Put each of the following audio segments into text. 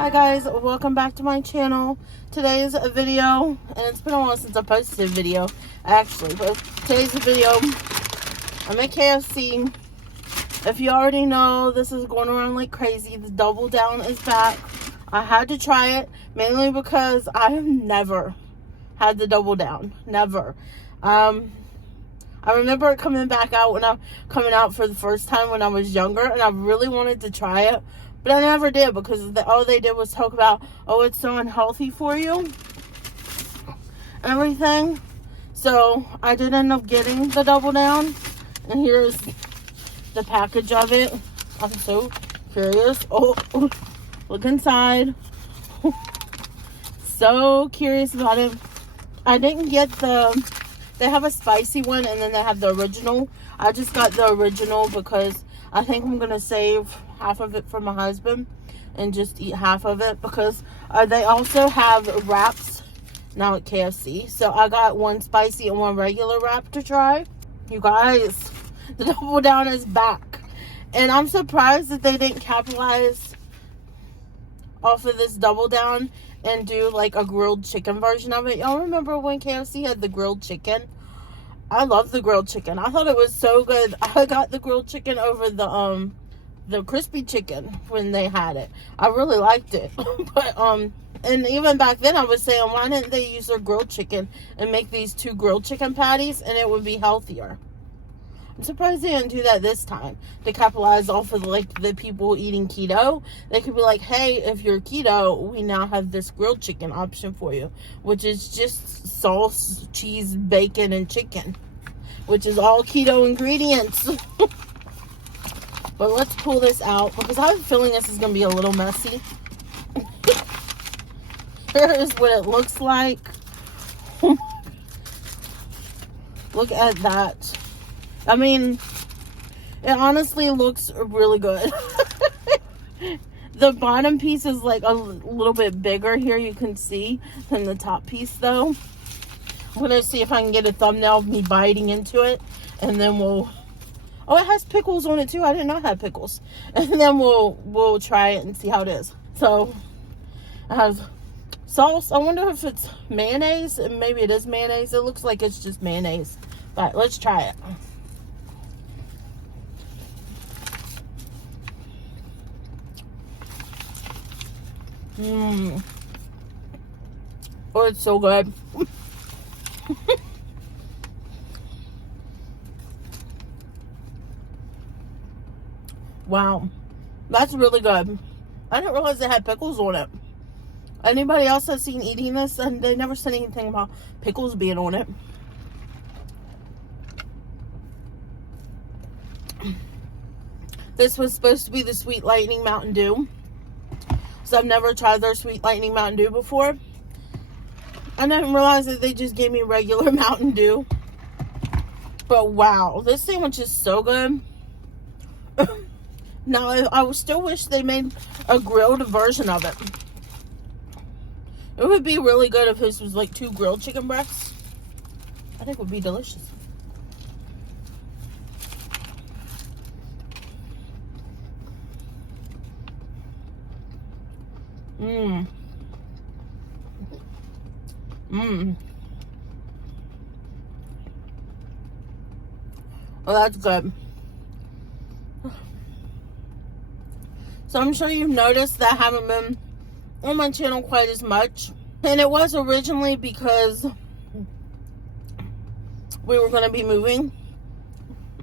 Hi guys, welcome back to my channel. Today's video, and it's been a while since I posted a video actually, but today's video, I'm at KFC. If you already know, this is going around like crazy. The Double Down is back. I had to try it mainly because I have never had the Double Down. Never. I remember it coming back out when I'm coming out for the first time when I was younger, and I really wanted to try it. But I never did because all they did was talk about, oh, it's so unhealthy for you. Everything. So I did end up getting the Double Down. And here's the package of it. I'm so curious. Oh, look inside. So curious about it. I didn't get they have a spicy one and then they have the original. I just got the original because I think I'm going to save half of it for my husband and just eat half of it because they also have wraps now at KFC. So I got one spicy and one regular wrap to try. You guys, the Double Down is back. And I'm surprised that they didn't capitalize off of this Double Down and do like a grilled chicken version of it. Y'all remember when KFC had the grilled chicken? I love the grilled chicken. I thought it was so good. I got the grilled chicken over the crispy chicken when they had it. I really liked it. But and even back then I was saying, why didn't they use their grilled chicken and make these two grilled chicken patties and it would be healthier? I'm surprised they didn't do that this time to capitalize off of like the people eating keto. They could be like, hey, if you're keto, we now have this grilled chicken option for you, which is just sauce, cheese, bacon, and chicken, which is all keto ingredients. But let's pull this out because I have a feeling this is going to be a little messy. Here is what it looks like. Look at that. I mean, it honestly looks really good. The bottom piece is like a little bit bigger here, you can see, than the top piece though. I'm going to see if I can get a thumbnail of me biting into it, and then we'll... Oh, it has pickles on it too. I didn't know it had pickles. And then we'll try it and see how it is. So, I have sauce. I wonder if it's mayonnaise. Maybe it is mayonnaise. It looks like it's just mayonnaise. But let's try it. Oh, it's so good. Wow, that's really good. I didn't realize it had pickles on it. Anybody else has seen eating this? And they never said anything about pickles being on it. This was supposed to be the Sweet Lightning Mountain Dew. So I've never tried their Sweet Lightning Mountain Dew before. I didn't realize that they just gave me regular Mountain Dew. But wow, this sandwich is so good. Now, I still wish they made a grilled version of it. It would be really good if this was like 2 grilled chicken breasts. I think it would be delicious. Oh, that's good. So I'm sure you've noticed that I haven't been on my channel quite as much. And it was originally because we were going to be moving.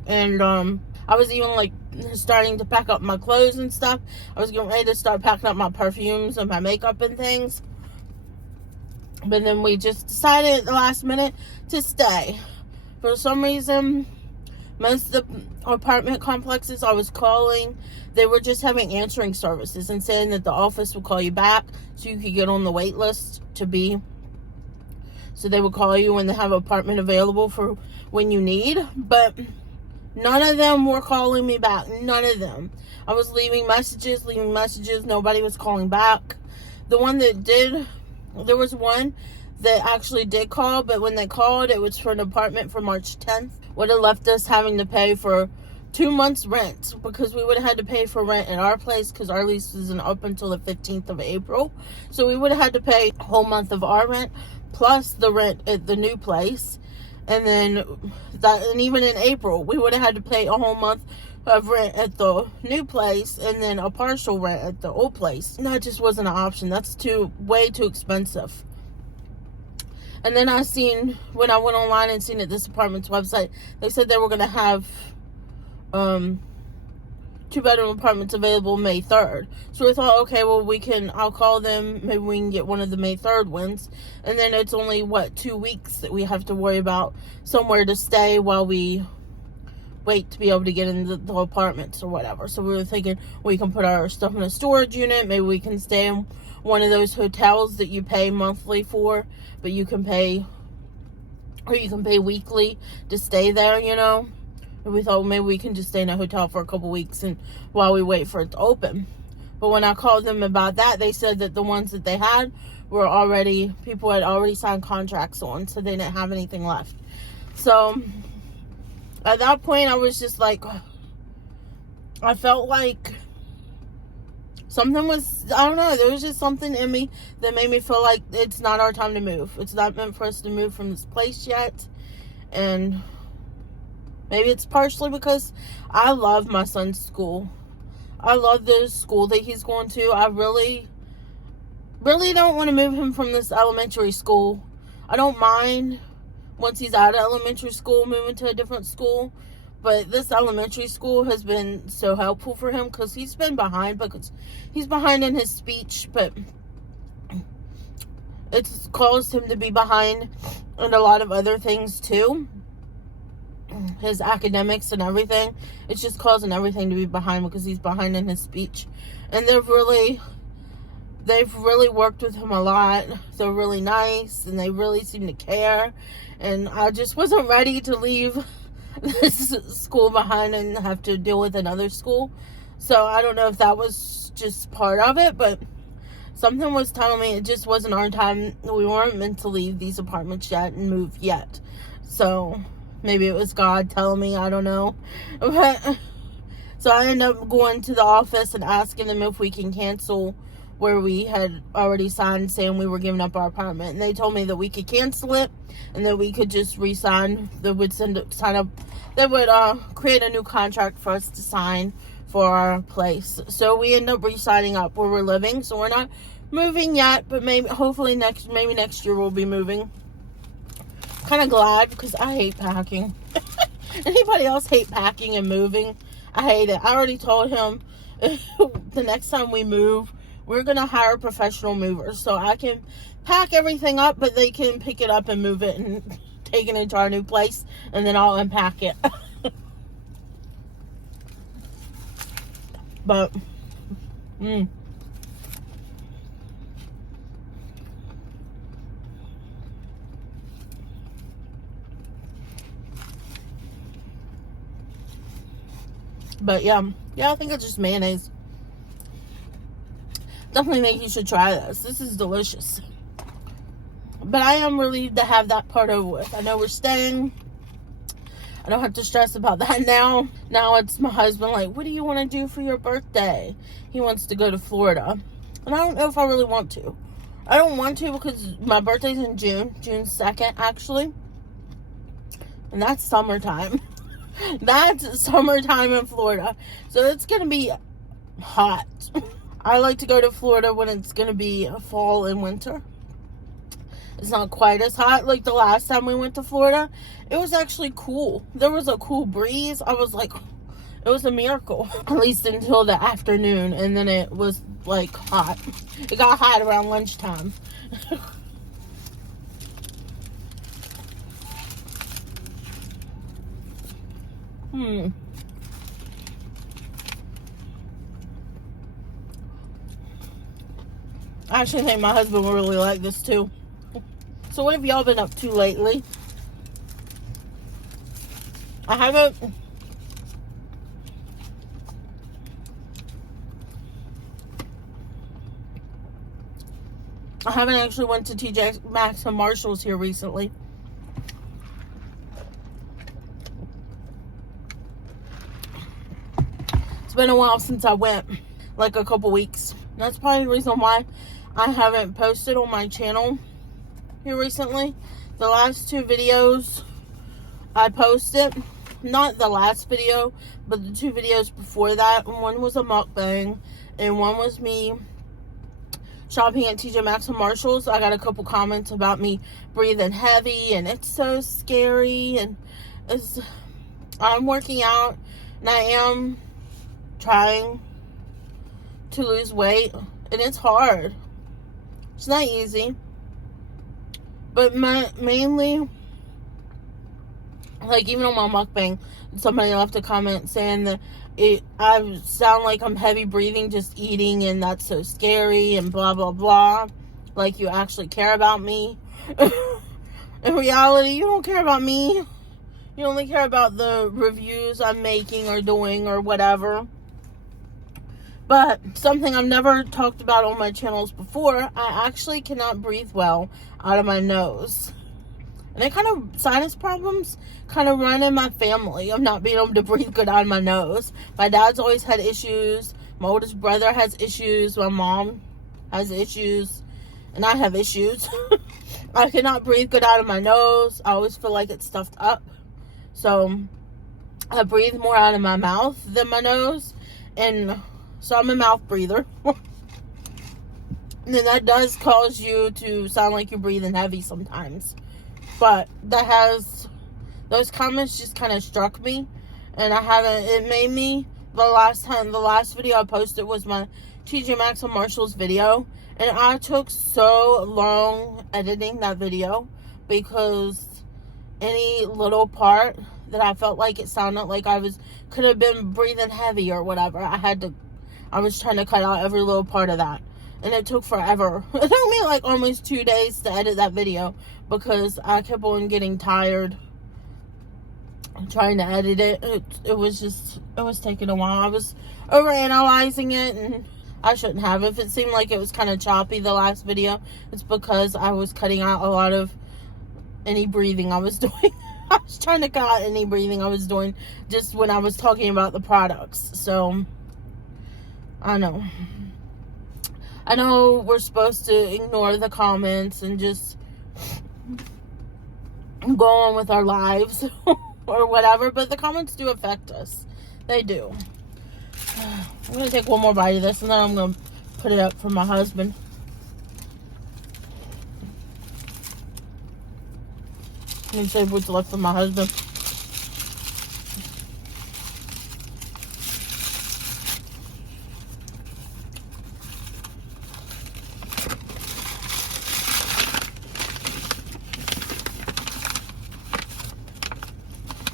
And I was even like starting to pack up my clothes and stuff. I was getting ready to start packing up my perfumes and my makeup and things. But then we just decided at the last minute to stay. For some reason, most of the apartment complexes I was calling, they were just having answering services and saying that the office would call you back so you could get on the wait list to be. So they would call you when they have an apartment available for when you need. But none of them were calling me back. None of them. I was leaving messages. Nobody was calling back. The one that did, there was one that actually did call, but when they called, it was for an apartment for March 10th. Would have left us having to pay for 2 months rent, because we would have had to pay for rent at our place because our lease isn't up until the 15th of April. So we would have had to pay a whole month of our rent plus the rent at the new place. And then and even in April, we would have had to pay a whole month of rent at the new place and then a partial rent at the old place. And that just wasn't an option. That's way too expensive. And then when I went online and seen at this apartment's website, they said they were going to have 2-bedroom apartments available May 3rd. So we thought, okay, well, I'll call them, maybe we can get one of the May 3rd ones. And then it's only, 2 weeks that we have to worry about somewhere to stay while we wait to be able to get into the apartments or whatever. So we were thinking we can put our stuff in a storage unit. Maybe we can stay in one of those hotels that you pay monthly for, but you can pay weekly to stay there, And we thought, well, maybe we can just stay in a hotel for a couple weeks and while we wait for it to open. But when I called them about that, they said that the ones that they had people had already signed contracts on, so they didn't have anything left. So at that point, I was just like, I felt like something was, I don't know, there was just something in me that made me feel like it's not our time to move. It's not meant for us to move from this place yet. And maybe it's partially because I love my son's school. I love the school that he's going to. I really, really don't want to move him from this elementary school. I don't mind once he's out of elementary school moving to a different school. But this elementary school has been so helpful for him because he's been behind. Because he's behind in his speech, but it's caused him to be behind in a lot of other things too. His academics and everything. It's just causing everything to be behind because he's behind in his speech. And they've really worked with him a lot. They're really nice and they really seem to care. And I just wasn't ready to leave this school behind and have to deal with another school. So I don't know if that was just part of it, but something was telling me it just wasn't our time. We weren't meant to leave these apartments yet and move yet. So maybe it was God telling me, I don't know. But so I ended up going to the office and asking them if we can cancel where we had already signed saying we were giving up our apartment. And they told me that we could cancel it and that we could just re-sign. They would create a new contract for us to sign for our place. So we end up re-signing up where we're living. So we're not moving yet, but hopefully next year we'll be moving. Kind of glad because I hate packing. Anybody else hate packing and moving? I hate it. I already told him the next time we move, we're going to hire professional movers so I can pack everything up, but they can pick it up and move it and take it into our new place, and then I'll unpack it. But, But yeah, I think it's just mayonnaise. Definitely think you should try this. This is delicious. But I am relieved to have that part over with. I know we're staying. I don't have to stress about that now. Now it's my husband like, what do you want to do for your birthday? He wants to go to Florida. And I don't know if I really want to. I don't want to because my birthday's in June 2nd actually. And that's summertime. That's summertime in Florida. So it's going to be hot. I like to go to Florida when it's going to be fall and winter. It's not quite as hot like the last time we went to Florida. It was actually cool. There was a cool breeze. I was like, it was a miracle. At least until the afternoon. And then it was like hot. It got hot around lunchtime. I actually think my husband will really like this too. So what have y'all been up to lately? I haven't actually went to TJ Maxx and Marshall's here recently. been a while since I went, like a couple weeks. That's probably the reason why I haven't posted on my channel here recently. The last 2 videos I posted, not the last video, but the 2 videos before that. One was a mukbang, and one was me shopping at TJ Maxx and Marshalls. I got a couple comments about me breathing heavy, and it's so scary, and I'm working out, and I am trying to lose weight, and it's hard. It's not easy, but mainly, like, even on my mukbang, somebody left a comment saying that I sound like I'm heavy breathing just eating, and that's so scary, and blah blah blah, like you actually care about me. In reality, you don't care about me. You only care about the reviews I'm making or doing or whatever. But something I've never talked about on my channels before, I actually cannot breathe well out of my nose. And that kind of sinus problems kind of run in my family of not being able to breathe good out of my nose. My dad's always had issues. My oldest brother has issues. My mom has issues. And I have issues. I cannot breathe good out of my nose. I always feel like it's stuffed up. So I breathe more out of my mouth than my nose. And so I'm a mouth breather. And then that does cause you to sound like you're breathing heavy sometimes. But those comments just kind of struck me. And it made me, the last video I posted was my TJ Maxx and Marshalls video. And I took so long editing that video because any little part that I felt like it sounded like could have been breathing heavy or whatever, I was trying to cut out every little part of that. And it took forever. It took me like almost 2 days to edit that video because I kept on getting tired trying to edit it. It was taking a while. I was overanalyzing it, and I shouldn't have. If it seemed like it was kind of choppy, the last video, it's because I was cutting out a lot of any breathing I was doing. I was trying to cut out any breathing I was doing just when I was talking about the products. So, I know we're supposed to ignore the comments and just go on with our lives or whatever, but the comments do affect us. They do. I'm going to take one more bite of this, and then I'm going to put it up for my husband. I'm going to save what's left for my husband.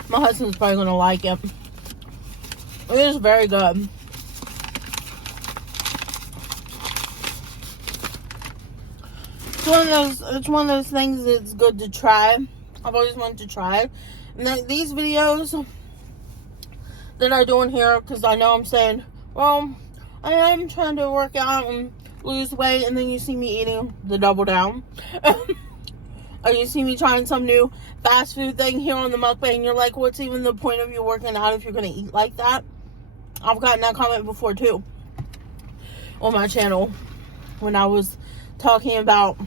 My husband's probably going to like it. It is very good. It's one of those things that's good to try. I've always wanted to try it. And these videos that I do in here, because I know I'm saying, well, I am trying to work out and lose weight, and then you see me eating the double down. Or you see me trying some new fast food thing here on the mukbang, you're like, what's even the point of you working out if you're going to eat like that? I've gotten that comment before too on my channel when I was talking about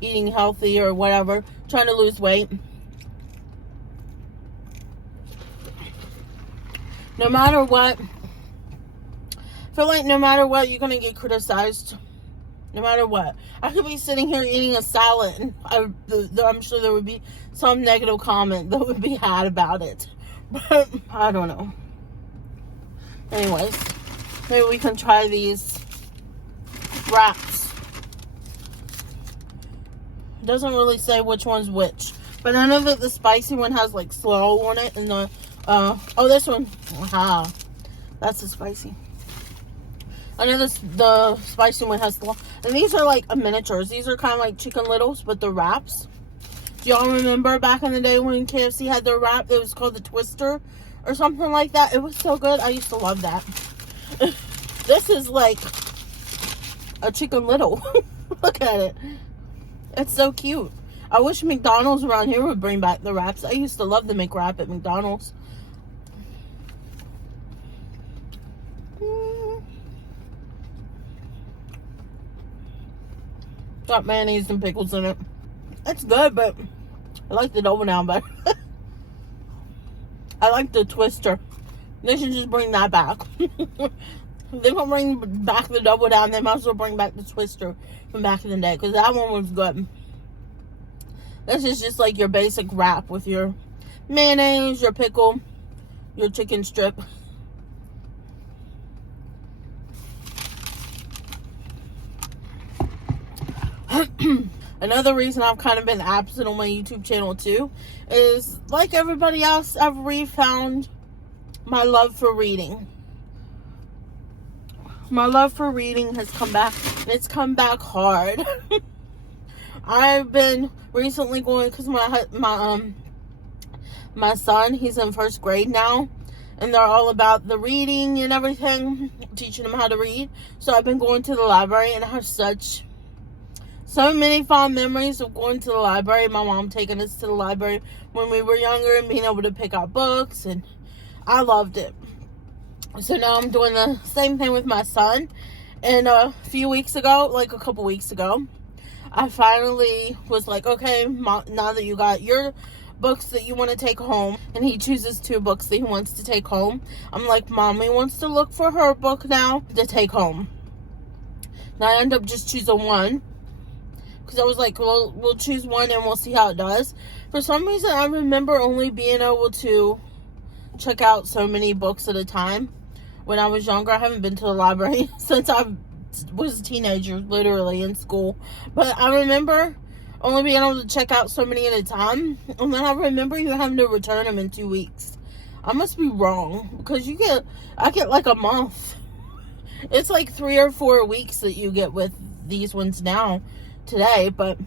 eating healthy or whatever, trying to lose weight. No matter what, I feel like no matter what, you're going to get criticized. No matter what. I could be sitting here eating a salad, and I'm sure there would be some negative comment that would be had about it. But I don't know. Anyways, maybe we can try these wraps. It doesn't really say which one's which, but I know that the spicy one has like slaw on it, and the oh, this one, aha, that's the spicy. I know the spicy one has slaw, and these are like miniatures. These are kind of like Chicken Littles, but the wraps. Do y'all remember back in the day when KFC had their wrap? It was called the Twister or something like that. It was so good. I used to love that. This is like a Chicken Little. Look at it. It's so cute. I wish McDonald's around here would bring back the wraps. I used to love the McWrap at McDonald's. Got mayonnaise and pickles in it. It's good, but I like the double down better. I like the Twister. They should just bring that back. If they're gonna bring back the double down, they might as well bring back the Twister from back in the day, because that one was good. This is just like your basic wrap with your mayonnaise, your pickle, your chicken strip. Another reason I've kind of been absent on my YouTube channel too is, like everybody else, I've refound my love for reading. My love for reading has come back, and it's come back hard. I've been recently going, because my son, he's in first grade now, and they're all about the reading and everything, teaching him how to read. So I've been going to the library, and I have so many fond memories of going to the library. My mom taking us to the library when we were younger and being able to pick out books, and I loved it. So now I'm doing the same thing with my son. And a few weeks ago, like a couple weeks ago, I finally was like, okay, Mom, now that you got your books that you want to take home, and he chooses 2 books that he wants to take home, I'm like, Mommy wants to look for her book now to take home. Now I end up just choosing one, because I was like, well, we'll choose one and we'll see how it does. For some reason, I remember only being able to check out so many books at a time. When I was younger, I haven't been to the library since I was a teenager, literally in school. But I remember only being able to check out so many at a time. And then I remember you having to return them in 2 weeks. I must be wrong, because I get like a month. It's like 3 or 4 weeks that you get with these ones now today. But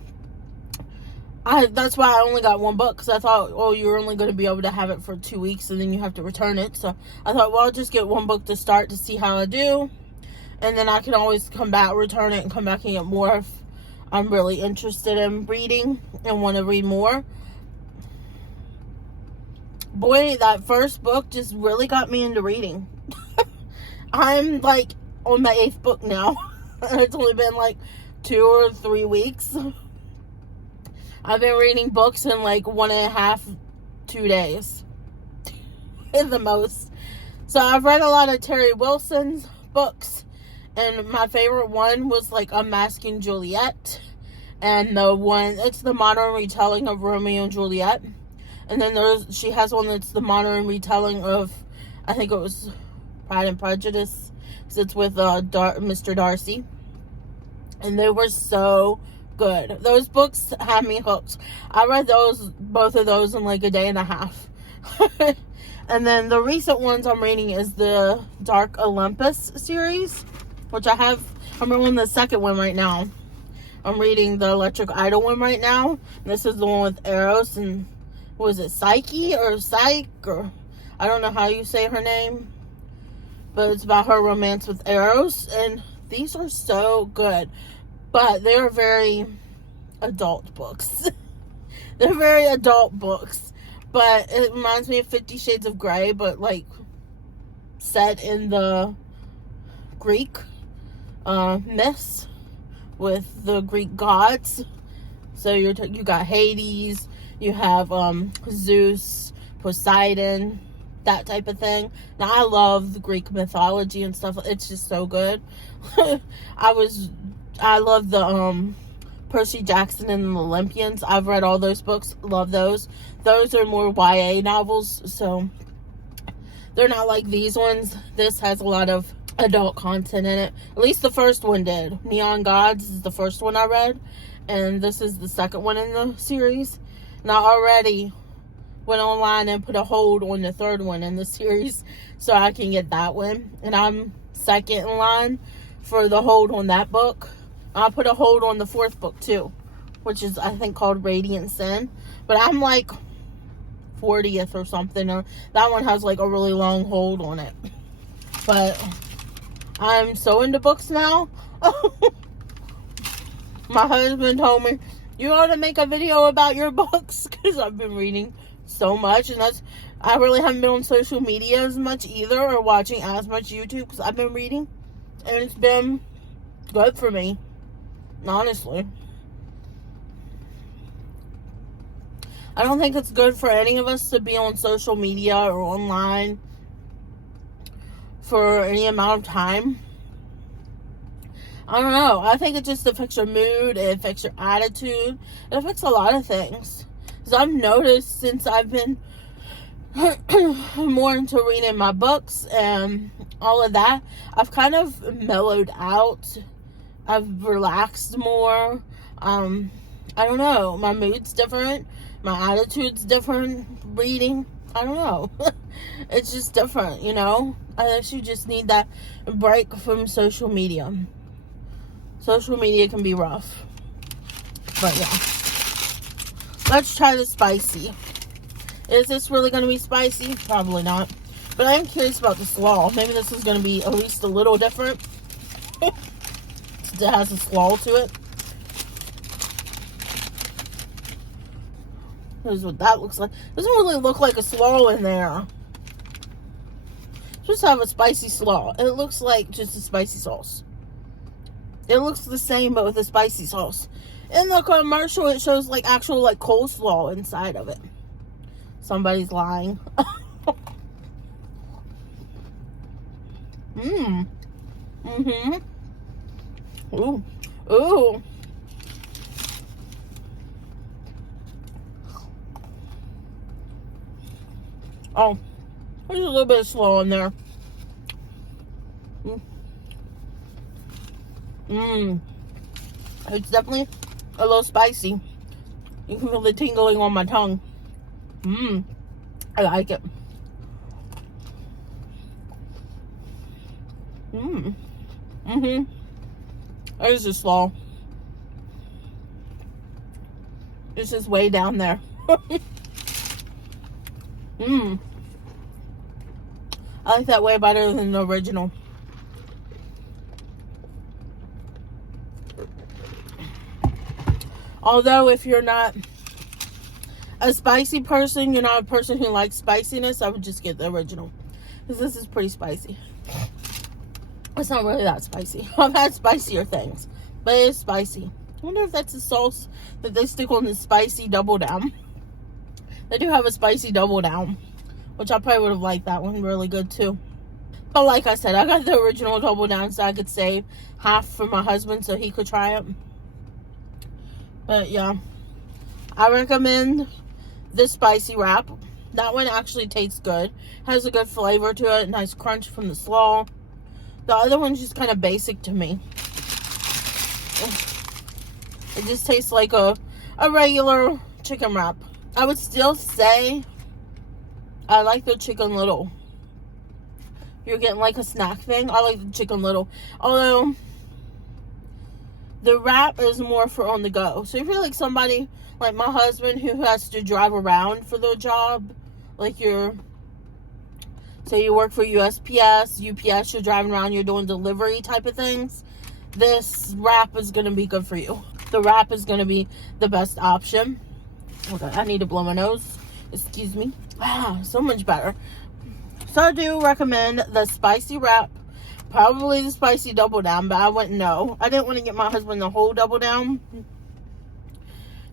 that's why I only got one book, because I thought, oh, you're only going to be able to have it for 2 weeks and then you have to return it. So I thought, well, I'll just get one book to start to see how I do, and then I can always come back, return it, and come back and get more if I'm really interested in reading and want to read more. Boy, that first book just really got me into reading. I'm like on my 8th book now. It's only been like 2 or 3 weeks. I've been reading books in like 1.5, 2 days. At the most. So I've read a lot of Terry Wilson's books. And my favorite one was like Unmasking Juliet. And it's the modern retelling of Romeo and Juliet. And then she has one that's the modern retelling of, I think it was Pride and Prejudice. Because it's with Mr. Darcy. And they were so good. Those books had me hooked. I read both of those in like a day and a half. And then the recent ones I'm reading is the Dark Olympus series, which I'm reading the second one right now. I'm reading the Electric Idol one right now. This is the one with Eros and, was it Psyche or Psyche, or I don't know how you say her name, but it's about her romance with Eros. And these are so good. But they're very adult books. They're very adult books. But it reminds me of 50 Shades of Grey, but like set in the Greek myths with the Greek gods. So you got Hades, you have Zeus, Poseidon, that type of thing. Now I love the Greek mythology and stuff. It's just so good. I love the Percy Jackson and the Olympians. I've read all those books. Love those. Those are more YA novels, so they're not like these ones. This has a lot of adult content in it. At least the first one did. Neon Gods is the first one I read, and this is the second one in the series. And I already went online and put a hold on the third one in the series so I can get that one. And I'm second in line for the hold on that book. I'll put a hold on the 4th book too, which is, I think, called Radiant Sin. But I'm like 40th or something. Or that one has like a really long hold on it. But I'm so into books now. My husband told me, you ought to make a video about your books, because I've been reading so much. And I really haven't been on social media as much either, or watching as much YouTube, because I've been reading. And it's been good for me. Honestly. I don't think it's good for any of us to be on social media or online for any amount of time. I don't know. I think it just affects your mood. It affects your attitude. It affects a lot of things. Because I've noticed since I've been more into reading my books and all of that, I've kind of mellowed out. I've relaxed more. I don't know. My mood's different. My attitude's different. Reading, I don't know. It's just different, you know? I actually just need that break from social media. Social media can be rough. But yeah. Let's try the spicy. Is this really going to be spicy? Probably not. But I am curious about the slaw. Maybe this is going to be at least a little different. It has a slaw to it. Here's what that looks like. Doesn't really look like a slaw in there. Just have a spicy slaw. It looks like just a spicy sauce. It looks the same but with a spicy sauce. In the commercial it shows like actual like coleslaw inside of it. Somebody's lying. Ooh. Ooh. Oh, there's a little bit of slaw in there. It's definitely a little spicy. You can feel the tingling on my tongue. I like it. There's the slaw. It's just way down there. I like that way better than the original. Although if you're not a spicy person, you're not a person who likes spiciness, I would just get the original. Because this is pretty spicy. It's not really that spicy. I've had spicier things, but it is spicy. I wonder if that's the sauce that they stick on the spicy double down. They do have a spicy double down, which I probably would have liked that one really good too. But like I said, I got the original double down so I could save half for my husband so he could try it. But yeah, I recommend the spicy wrap. That one actually tastes good. Has a good flavor to it. Nice crunch from the slaw. The other one's just kind of basic to me. It just tastes like a regular chicken wrap. I would still say I like the Chicken Little. You're getting like a snack thing. I like the Chicken Little. Although the wrap is more for on the go. So if you're like somebody like my husband who has to drive around for their job, like say you work for USPS, UPS, you're driving around, you're doing delivery type of things, this wrap is going to be good for you. The wrap is going to be the best option. Okay, I need to blow my nose. Excuse me. Wow, so much better. So I do recommend the spicy wrap. Probably the spicy double down, but I wouldn't know. I didn't want to get my husband the whole double down.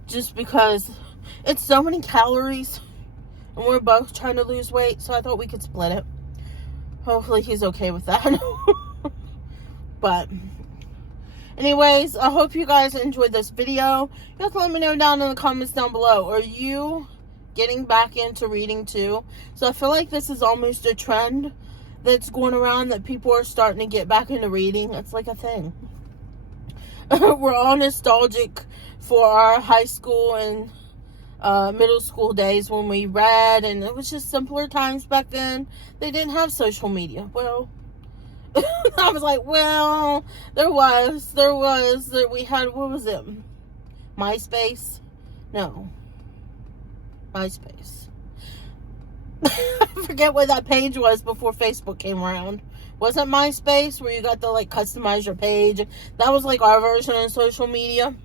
Just because it's so many calories. And we're both trying to lose weight, so I thought we could split it. Hopefully he's okay with that. But anyways, I hope you guys enjoyed this video. You have to let me know down in the comments down below. Are you getting back into reading too? So I feel like this is almost a trend that's going around, that people are starting to get back into reading. It's like a thing. We're all nostalgic for our high school and middle school days when we read, and it was just simpler times back then. They didn't have social media. Well, I was like, well, we had, what was it? MySpace? No. MySpace. I forget what that page was before Facebook came around. Wasn't MySpace where you got to like customize your page? That was like our version of social media.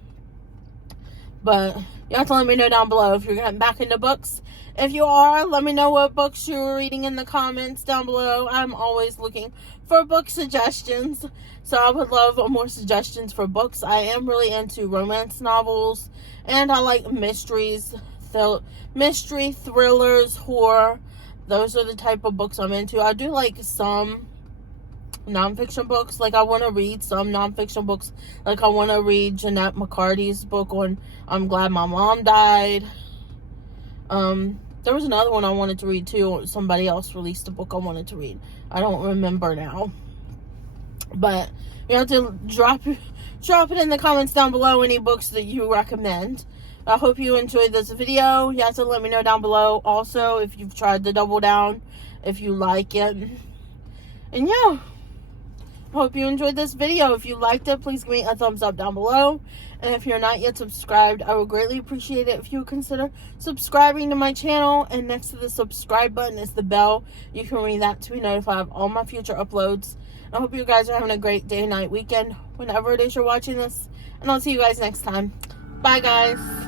But you have to let me know down below if you're getting back into books. If you are, let me know what books you're reading in the comments down below. I'm always looking for book suggestions. So I would love more suggestions for books. I am really into romance novels. And I like mysteries, mystery, thrillers, horror. Those are the type of books I'm into. I do like some nonfiction books. Like, I want to read some nonfiction books. Like, I want to read Jeanette McCarty's book on I'm Glad My Mom Died. There was another one I wanted to read too. Somebody else released a book I wanted to read. I don't remember now. But you have to drop it in the comments down below any books that you recommend. I hope you enjoyed this video. You have to let me know down below also if you've tried the Double Down, if you like it. And yeah, I hope you enjoyed this video. If you liked it, please give me a thumbs up down below. And if you're not yet subscribed, I would greatly appreciate it if you would consider subscribing to my channel. And next to the subscribe button is the bell. You can ring that to be notified of all my future uploads. I hope you guys are having a great day, night, weekend, whenever it is you're watching this. And I'll see you guys next time. Bye, guys.